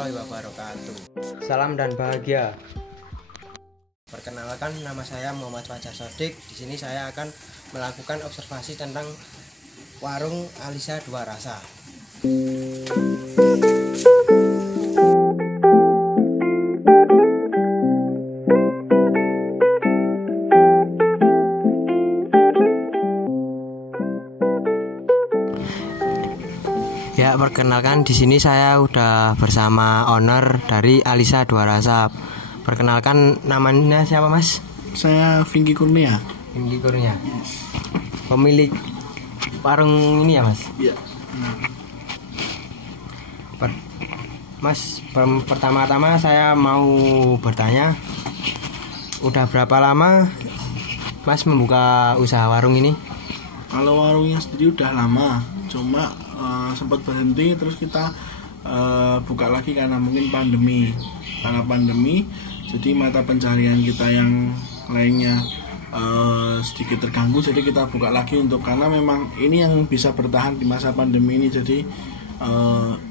warahmatullahi wabarakatuh. Salam dan bahagia. Perkenalkan, nama saya Muhammad Fajar Sodik. Di sini saya akan melakukan observasi tentang warung Alisa Dua Rasa. Ya, perkenalkan, di sini saya udah bersama owner dari Alisa Dua Rasa. Perkenalkan, namanya siapa, Mas? Saya Vinky Kurnia. Vinky Kurnia. Pemilik warung ini ya, Mas? Iya. Mas, pertama-tama saya mau bertanya, udah berapa lama Mas membuka usaha warung ini? Kalau warungnya sendiri udah lama, cuma sempat berhenti, terus kita buka lagi karena mungkin pandemi. Karena pandemi, jadi mata pencarian kita yang lainnya sedikit terganggu, jadi kita buka lagi karena memang ini yang bisa bertahan di masa pandemi ini. Jadi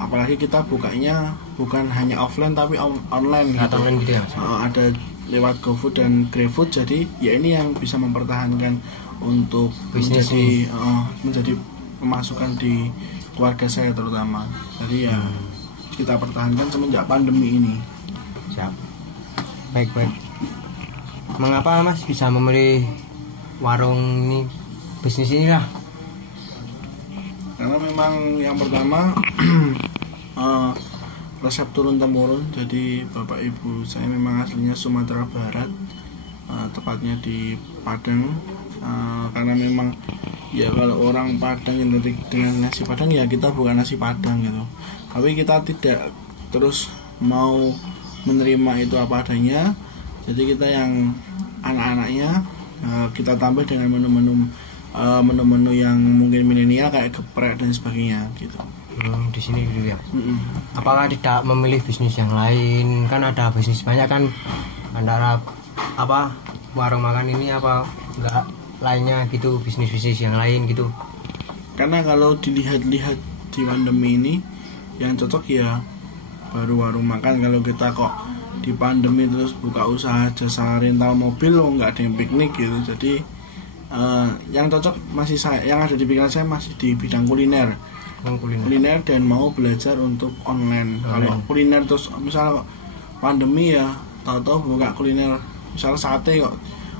apalagi kita bukanya bukan hanya offline tapi online gitu. Online gitu ya, Mas? Ada lewat GoFood dan GrabFood, jadi ya ini yang bisa mempertahankan untuk bisnis menjadi pemasukan di keluarga saya terutama. Jadi ya kita pertahankan semenjak pandemi ini. Siap. Baik. Mengapa Mas bisa memilih warung ini, bisnis inilah? Karena memang yang pertama resep turun temurun. Jadi bapak ibu saya memang aslinya Sumatera Barat, tepatnya di Padang. Karena memang ya kalau orang Padang identik dengan nasi Padang, ya kita bukan nasi Padang gitu. Tapi kita tidak terus mau menerima itu apa adanya. Jadi kita yang anak-anaknya kita tambah dengan menu-menu yang mungkin milenial kayak geprek dan sebagainya gitu. Di sini gitu ya. Apakah tidak memilih bisnis yang lain? Kan ada bisnis banyak kan, antara warung makan ini enggak lainnya gitu, bisnis yang lain gitu. Karena kalau dilihat-lihat di pandemi ini yang cocok ya baru warung makan. Kalau kita kok di pandemi terus buka usaha jasa rental mobil, nggak ada yang piknik gitu. Jadi yang cocok yang ada di pikiran saya masih di bidang kuliner dan mau belajar untuk online. Kalau kuliner terus misalnya pandemi ya tahu-tahu buka kuliner, misalnya sate kok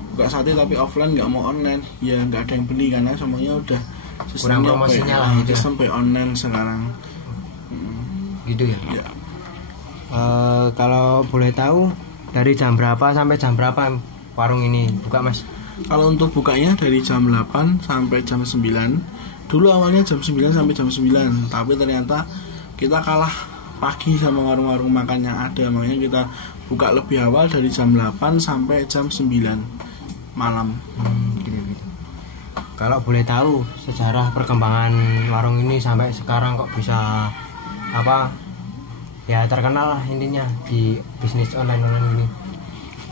buka sate tapi offline nggak mau online, ya nggak ada yang beli karena semuanya udah kurang promosinya lah gitu. Sistem online sekarang gitu ya. Kalau boleh tahu dari jam berapa sampai jam berapa warung ini buka, Mas? Kalau untuk bukanya dari jam 8 sampai jam 9. Dulu awalnya jam 9 sampai jam 9, tapi ternyata kita kalah pagi sama warung-warung makan yang ada. Makanya kita buka lebih awal dari jam 8 sampai jam 9 malam. Gitu. Kalau boleh tahu sejarah perkembangan warung ini sampai sekarang kok bisa ya terkenal lah intinya di bisnis online ini.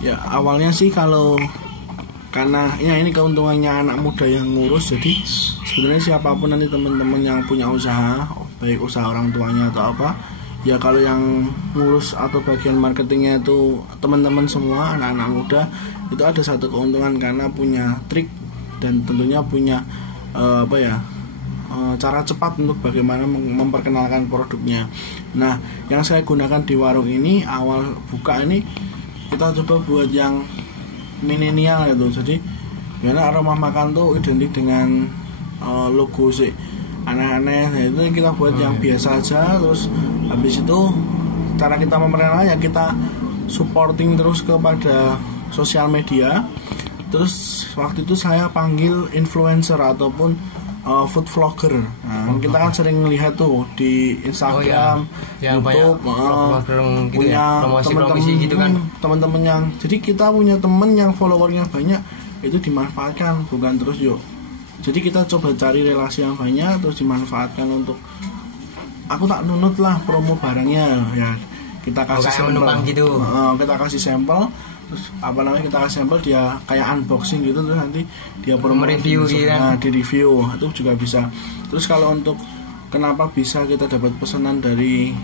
Ya awalnya sih karena ya ini keuntungannya anak muda yang ngurus. Jadi sebenarnya siapapun nanti teman-teman yang punya usaha, baik usaha orang tuanya atau apa, ya kalau yang ngurus atau bagian marketingnya itu teman-teman semua anak-anak muda, itu ada satu keuntungan karena punya trik dan tentunya punya cara cepat untuk bagaimana memperkenalkan produknya. Nah, yang saya gunakan di warung ini awal buka ini kita coba buat yang milenial gitu. Jadi karena aroma makan tuh identik dengan logo sih aneh-aneh. Nah, itu yang kita buat yang biasa aja. Terus habis itu cara kita memperkenalkan ya kita supporting terus kepada sosial media. Terus waktu itu saya panggil influencer ataupun food vlogger. Nah, kita kan sering melihat tuh di Instagram, YouTube, punya teman-teman gitu kan. Teman-teman yang, jadi kita punya teman yang followernya banyak, itu dimanfaatkan, bukan terus Jadi kita coba cari relasi yang banyak terus dimanfaatkan untuk aku tak nunut lah promo barangnya ya. Kita kasih sampel gitu. Kita kasih sampel, terus kita kasih sampel, dia kayak unboxing gitu, terus nanti dia promo review gitu kan. Di review itu juga bisa. Terus kalau untuk kenapa bisa kita dapat pesanan dari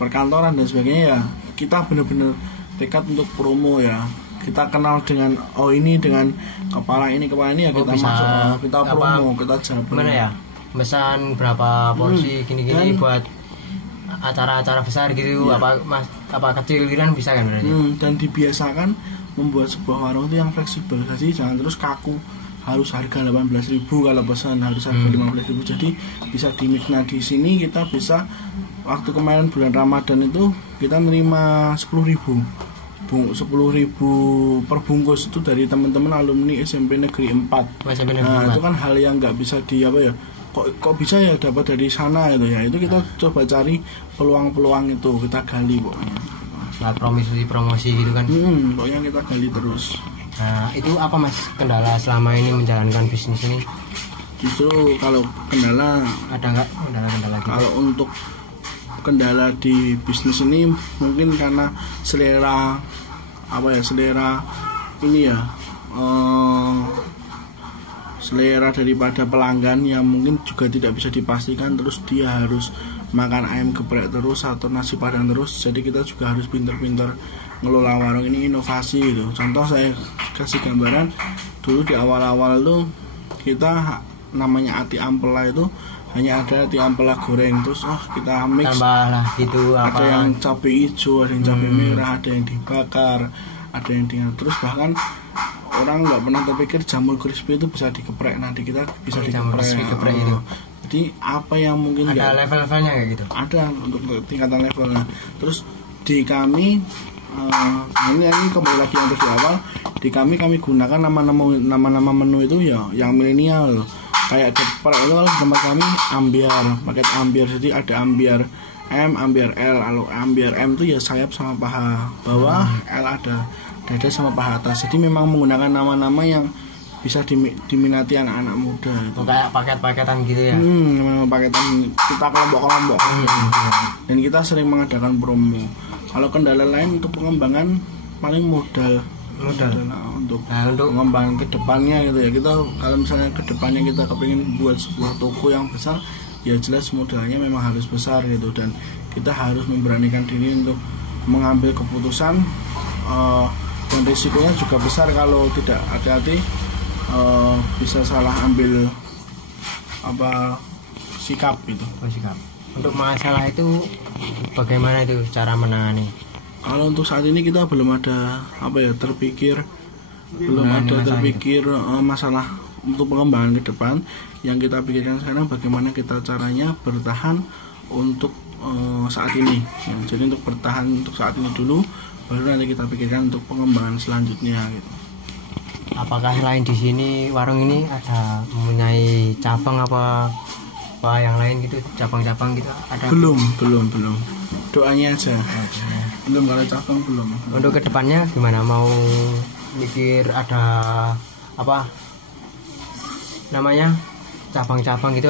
perkantoran dan sebagainya ya kita benar-benar tekad untuk promo ya. Kita kenal dengan ini dengan kepala ini ya kita bisa, masuk, kita promo, kita jabat. Gimana ya? Pesan berapa porsi gini-gini buat acara-acara besar gitu, apa kecil gitu kan bisa kan berarti. Dan dibiasakan membuat sebuah warung itu yang fleksibel. Jadi jangan terus kaku harus harga 18.000 kalau pesan harus harga 15.000. Jadi bisa di-mix. Nah di sini kita bisa waktu kemarin bulan Ramadan itu kita nerima 10.000 perbungkus itu dari teman-teman alumni SMP Negeri 4. Nah itu kan hal yang nggak bisa kok bisa ya dapat dari sana gitu ya. Itu kita coba cari peluang-peluang itu, kita gali pokoknya. Nah, promosi gitu kan. Pokoknya kita gali terus. Nah itu apa Mas kendala selama ini menjalankan bisnis ini? Justru kalau kendala ada nggak kendala gitu? Kalau untuk kendala di bisnis ini mungkin karena selera selera daripada pelanggan yang mungkin juga tidak bisa dipastikan, terus dia harus makan ayam geprek terus atau nasi padang terus. Jadi kita juga harus pintar-pintar ngelola warung ini, inovasi gitu. Contoh saya kasih gambaran dulu di awal-awal tuh kita namanya ati ampela itu hanya ada ati ampela goreng, terus kita mix tambahlah gitu ada yang cabai hijau, ada yang cabai merah, ada yang dibakar, ada yang terus bahkan orang nggak pernah terpikir jamur crispy itu bisa dikeprek. Nanti kita bisa dikeprek itu. Jadi apa yang mungkin ada level-levelnya kayak gitu? Ada untuk tingkatan levelnya. Terus di kami ini kembali lagi yang terus di awal, di kami gunakan nama-nama menu itu ya yang milenial. Kayak geprek itu kalau tempat kami ambiar, paket ambiar. Jadi ada ambiar M, ambiar L. Kalau ambiar M itu ya sayap sama paha bawah, L ada dada sama paha atas. Jadi memang menggunakan nama-nama yang bisa diminati anak-anak muda gitu. Kayak paket-paketan gitu ya. Memang paketan kita kelompok-kelompok. Dan kita sering mengadakan promo. Kalau kendala lain untuk pengembangan paling modal untuk pengembangan ke depannya gitu ya. Kita kalau misalnya ke depannya kita kepingin buat sebuah toko yang besar, ya jelas modalnya memang harus besar gitu, dan kita harus memberanikan diri untuk mengambil keputusan, dan risikonya juga besar kalau tidak hati-hati, bisa salah ambil sikap gitu. Sikap. Untuk masalah itu bagaimana itu cara menangani? Kalau untuk saat ini kita belum ada terpikir masalah untuk pengembangan ke depan. Yang kita pikirkan sekarang bagaimana kita caranya bertahan untuk saat ini ya. Jadi untuk bertahan untuk saat ini dulu, baru nanti kita pikirkan untuk pengembangan selanjutnya gitu. Apakah selain di sini warung ini ada mempunyai cabang apa yang lain gitu, cabang-cabang gitu ada? Belum. Doanya aja. Belum, kalau cabang belum. Untuk kedepannya gimana, mau mikir ada cabang-cabang gitu?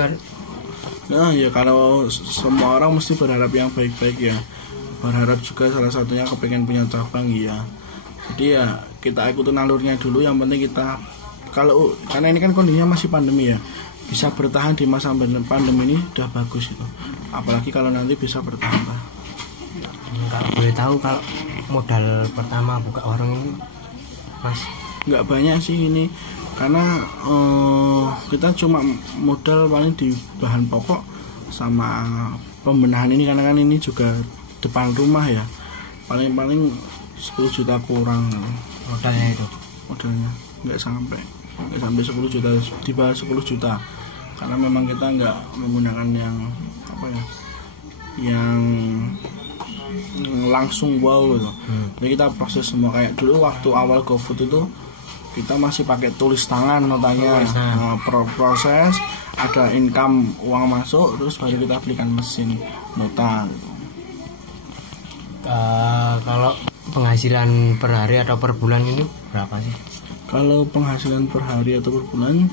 Nah ya, kalau semua orang mesti berharap yang baik-baik ya. Berharap juga salah satunya kepengen punya cabang ya. Jadi ya kita ikutin alurnya dulu. Yang penting kita karena ini kan kondisinya masih pandemi ya, bisa bertahan di masa pandemi ini udah bagus itu. Apalagi kalau nanti bisa bertahan. Kalau boleh tahu, kalau modal pertama buka warung ini Mas? Nggak banyak sih ini, karena kita cuma modal paling di bahan pokok sama pembenahan ini, karena kan ini juga depan rumah ya, paling 10 juta kurang modalnya nggak sampai 10 juta, di bawah 10 juta, karena memang kita nggak menggunakan yang langsung wow gitu. Jadi kita proses semua kayak dulu waktu awal GoFood itu kita masih pakai tulis tangan notanya. Proses ada income, uang masuk, terus baru kita belikan mesin nota gitu. Kalau penghasilan per hari atau per bulan ini berapa sih? Kalau penghasilan per hari atau per bulan,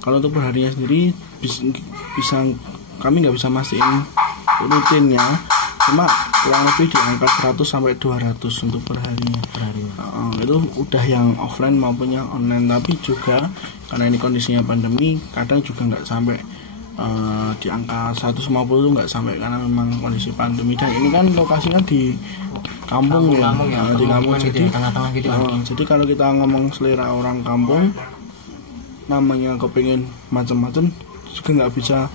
kalau untuk per harinya sendiri bisa kami nggak bisa mastiin rutinnya, cuma kurang lebih di angka 100 sampai 200 untuk per harinya. Itu udah yang offline maupun yang online. Tapi juga karena ini kondisinya pandemi, kadang juga nggak sampai di angka 150 itu nggak sampai karena memang kondisi pandemi, dan ini kan lokasinya di kampung ya, di kampung gitu, jadi tengah-tengah gitu. jadi kalau kita ngomong selera orang kampung namanya kepingin macam-macam juga nggak bisa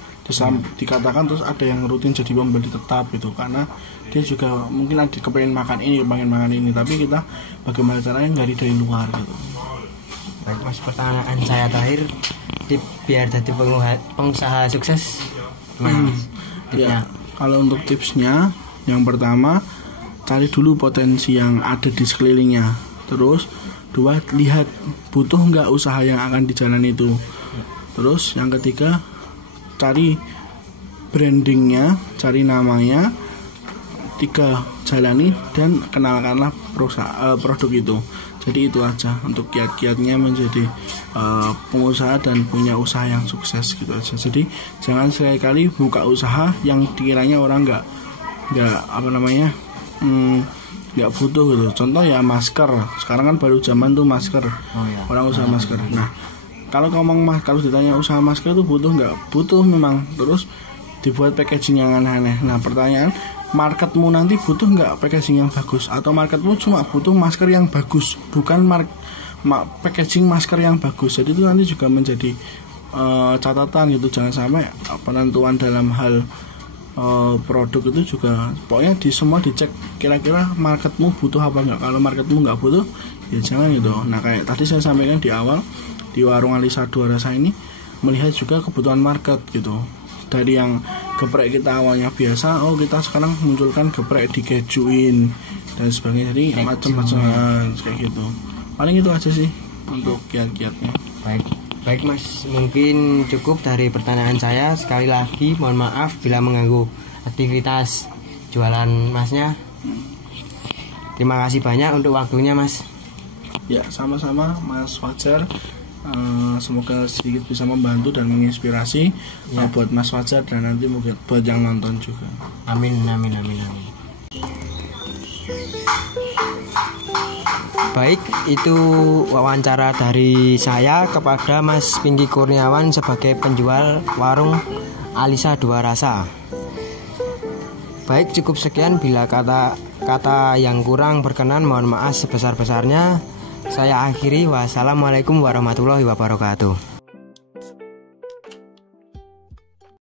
dikatakan terus ada yang rutin jadi pembeli tetap gitu, karena dia juga mungkin ada kepengen makan ini, tapi kita bagaimana caranya dari luar gitu. Baik Mas, pertanyaan saya terakhir, biar jadi pengusaha sukses gimana Mas? Ya, kalau untuk tipsnya yang pertama, cari dulu potensi yang ada di sekelilingnya. Terus dua, lihat butuh nggak usaha yang akan dijalani itu. Terus yang ketiga, cari brandingnya, cari namanya. Tiga, jalani dan kenalkanlah produk itu. Jadi itu aja untuk kiat-kiatnya menjadi pengusaha dan punya usaha yang sukses gitu aja. Jadi jangan sekali-kali buka usaha yang dikiranya orang nggak nggak butuh gitu. Contoh ya masker, sekarang kan baru zaman tuh masker, orang usaha masker. Nah kalau kalau ditanya usaha masker itu butuh nggak? Butuh memang. Terus dibuat packaging yang aneh-aneh. Nah pertanyaan, marketmu nanti butuh nggak packaging yang bagus, atau marketmu cuma butuh masker yang bagus, bukan packaging masker yang bagus. Jadi itu nanti juga menjadi catatan gitu. Jangan sampai penentuan dalam hal produk itu juga pokoknya semua dicek kira-kira marketmu butuh apa enggak. Kalau marketmu nggak butuh ya jangan gitu. Nah kayak tadi saya sampaikan di awal, di warung Alisa Dua Rasa ini melihat juga kebutuhan market gitu. Dari yang geprek kita awalnya biasa, kita sekarang munculkan geprek dikejuin dan sebagainya, jadi macam-macam kayak gitu. Paling itu aja sih untuk kiat-kiatnya. Baik Mas, mungkin cukup dari pertanyaan saya. Sekali lagi mohon maaf bila mengganggu aktivitas jualan Masnya. Terima kasih banyak untuk waktunya Mas. Ya sama-sama Mas Fajar. Semoga sedikit bisa membantu dan menginspirasi buat Mas Fajar dan nanti mungkin buat yang nonton juga. Amin. Baik, itu wawancara dari saya kepada Mas Pinky Kurniawan sebagai penjual warung Alisa Dua Rasa. Baik, cukup sekian. Bila kata yang kurang berkenan mohon maaf sebesar-besarnya. Saya akhiri. Wassalamualaikum warahmatullahi wabarakatuh.